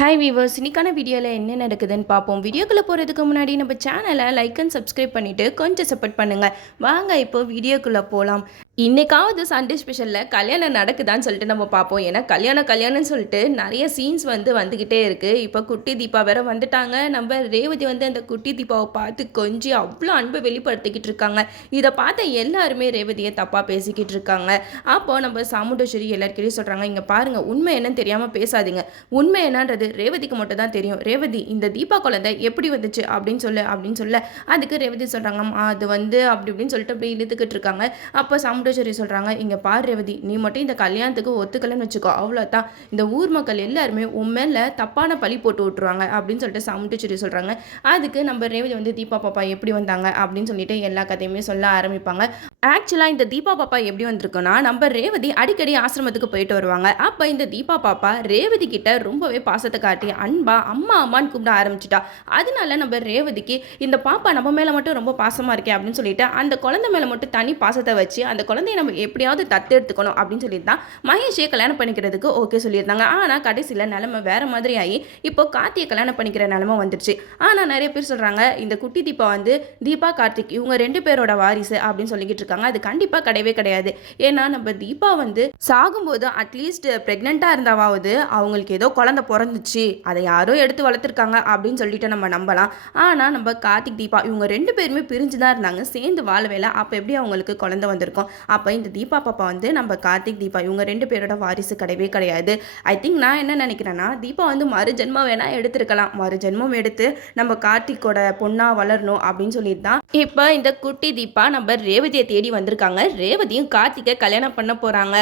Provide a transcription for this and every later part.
Hi viewers இன்னைக்கான வீடியோவில் என்ன நடக்குதுன்னு பார்ப்போம். வீடியோக்குள்ளே போகிறதுக்கு முன்னாடி நம்ம சேனலை லைக் அண்ட் சப்ஸ்கிரைப் பண்ணிவிட்டு கொஞ்சம் சப்போர்ட் பண்ணுங்கள் வாங்க இப்போ வீடியோக்குள்ளே போகலாம் இன்னைக்காவது சண்டே ஸ்பெஷலில் கல்யாணம் நடக்குதான்னு சொல்லிட்டு நம்ம பார்ப்போம். ஏன்னா கல்யாணம் கல்யாணம்னு சொல்லிட்டு நிறைய சீன்ஸ் வந்து வந்துக்கிட்டே இருக்குது இப்போ குட்டி தீபா வேற வந்துட்டாங்க. நம்ம ரேவதி வந்து அந்த குட்டி தீபாவை பார்த்து கொஞ்சம் அவ்வளோ அன்பை வெளிப்படுத்திக்கிட்டு இருக்காங்க. இதை பார்த்த எல்லாருமே ரேவதியை தப்பாக பேசிக்கிட்டு இருக்காங்க. அப்போ நம்ம சாமுண்டேஸ்வரி எல்லாருக்கிட்டையும் சொல்கிறாங்க இங்கே பாருங்கள் உண்மை என்னன்னு தெரியாமல் பேசாதீங்க. உண்மை என்னன்றது ரேவதிக்கு மட்டும் தான் தெரியும். ரேவதி இந்த தீபா குழந்தை எப்படி வந்துச்சு? அப்படின்னு சொல்லு அப்படின்னு சொல்ல அதுக்கு ரேவதி சொல்கிறாங்க அது வந்து அப்படி இப்படின்னு சொல்லிட்டு அப்படியே இழுத்துக்கிட்டு இருக்காங்க. அப்போ சாமுண்டேஸ்வரி சொல்கிறாங்க இங்கே பாரு ரேவதி நீ மட்டும் இந்த கல்யாணத்துக்கு ஒத்துக்கலைன்னு வச்சுக்கோ அவ்வளோதான் இந்த ஊர் மக்கள் எல்லாருமே உன் மேலே தப்பான பழி போட்டு விட்டுருவாங்க அப்படின்னு சொல்லிட்டு சாமுண்டேஸ்வரி சொல்கிறாங்க அதுக்கு நம்ம ரேவதி வந்து தீபா பாப்பா எப்படி வந்தாங்க? அப்படின்னு சொல்லிட்டு எல்லா கதையுமே சொல்ல ஆரம்பிப்பாங்க. ஆக்சுவலாக இந்த தீபா பாப்பா எப்படி வந்திருக்குன்னா நம்ம ரேவதி அடிக்கடி ஆசிரமத்துக்கு போயிட்டு வருவாங்க. அப்போ இந்த தீபா பாப்பா ரேவதி கிட்ட ரொம்பவே பாசத்தை காட்டி அன்பா அம்மா அம்மான்னு கூப்பிட ஆரம்பிச்சிட்டா. அதனால நம்ம ரேவதிக்கு இந்த பாப்பா நம்ம மேலே மட்டும் ரொம்ப பாசமாக இருக்கே அப்படின்னு சொல்லிட்டு அந்த குழந்தை மேலே மட்டும் தனி பாசத்தை வச்சு அந்த குழந்தைய நம்ம எப்படியாவது தத்து எடுத்துக்கணும் அப்படின்னு சொல்லி தான் மகேஷே கல்யாணம் பண்ணிக்கிறதுக்கு ஓகே சொல்லியிருந்தாங்க. ஆனால் கடைசியில் நிலமை வேற மாதிரி ஆகி இப்போ கார்த்தியை கல்யாணம் பண்ணிக்கிற நிலமை வந்துருச்சு. ஆனால் நிறைய பேர் சொல்கிறாங்க இந்த குட்டி தீபா வந்து தீபா கார்த்திக் இவங்க ரெண்டு பேரோட வாரிசு அப்படின்னு சொல்லிக்கிட்டு சொல்லியிருக்காங்க அது கண்டிப்பாக கிடையவே கிடையாது. ஏன்னா நம்ம தீபா வந்து சாகும்போது அட்லீஸ்ட் ப்ரெக்னெண்ட்டாக இருந்தாவது அவங்களுக்கு ஏதோ குழந்தை பிறந்துச்சு. அதை யாரோ எடுத்து வளர்த்துருக்காங்க அப்படின்னு சொல்லிட்டு நம்ம நம்பலாம். ஆனால் நம்ம கார்த்திக் தீபா இவங்க ரெண்டு பேருமே பிரிஞ்சு தான் இருந்தாங்க. சேர்ந்து வாழ வேலை. அப்போ எப்படி அவங்களுக்கு குழந்தை வந்திருக்கும்? அப்போ இந்த தீபா பாப்பா வந்து நம்ம கார்த்திக் தீபா இவங்க ரெண்டு பேரோட வாரிசு கிடையவே கிடையாது. ஐ திங்க் நான் என்ன நினைக்கிறேன்னா தீபா வந்து மறு ஜென்மம் வேணால் எடுத்திருக்கலாம். மறு ஜென்மம் எடுத்து நம்ம கார்த்திக்கோட பொண்ணாக வளரணும் அப்படின்னு சொல்லிட்டு தான் இப்போ இந்த குட்டி தீபா நம்ம ரேவதியை தேடி வந்திருக்காங்க. ரேவதியும் கார்த்திகை கல்யாணம் பண்ண போகிறாங்க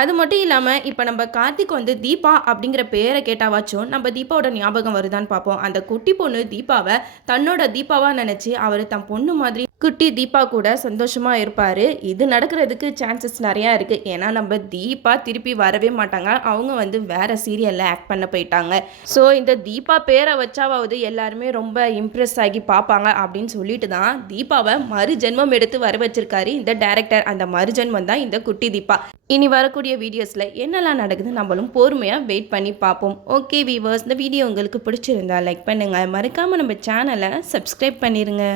அது மட்டும் இல்லாமல் இப்போ நம்ம கார்த்திக் வந்து தீபா அப்படிங்கிற பேரை கேட்டாவாச்சும் நம்ம தீபாவோட ஞாபகம் வருதான்னு பார்ப்போம். அந்த குட்டி பொண்ணு தீபாவை தன்னோட தீபாவாக நினச்சி அவர் தன் பொண்ணு மாதிரி குட்டி தீபா கூட சந்தோஷமாக இருப்பார். இது நடக்கிறதுக்கு சான்சஸ் நிறையா இருக்குது ஏன்னா நம்ம தீபா திருப்பி வரவே மாட்டாங்க. அவங்க வந்து வேறு சீரியலில் ஆக்ட் பண்ண போயிட்டாங்க. ஸோ இந்த தீபா பேரை வச்சாவது எல்லாருமே ரொம்ப இம்ப்ரெஸ் ஆகி பார்ப்பாங்க அப்படின்னு சொல்லிட்டு தான் தீபாவை மறு ஜென்மம் எடுத்து வர வச்சிருக்காரு இந்த டேரக்டர் அந்த மறு ஜென்மம் தான் இந்த குட்டி தீபா. இனி வரக்கூடிய வீடியோஸில் என்னெல்லாம் நடக்குது நம்மளும் பொறுமையாக வெயிட் பண்ணி பார்ப்போம். ஓகே வீவர்ஸ் இந்த வீடியோ உங்களுக்கு பிடிச்சிருந்தா லைக் பண்ணுங்கள் மறக்காமல் நம்ம சேனலை சப்ஸ்கிரைப் பண்ணிடுங்க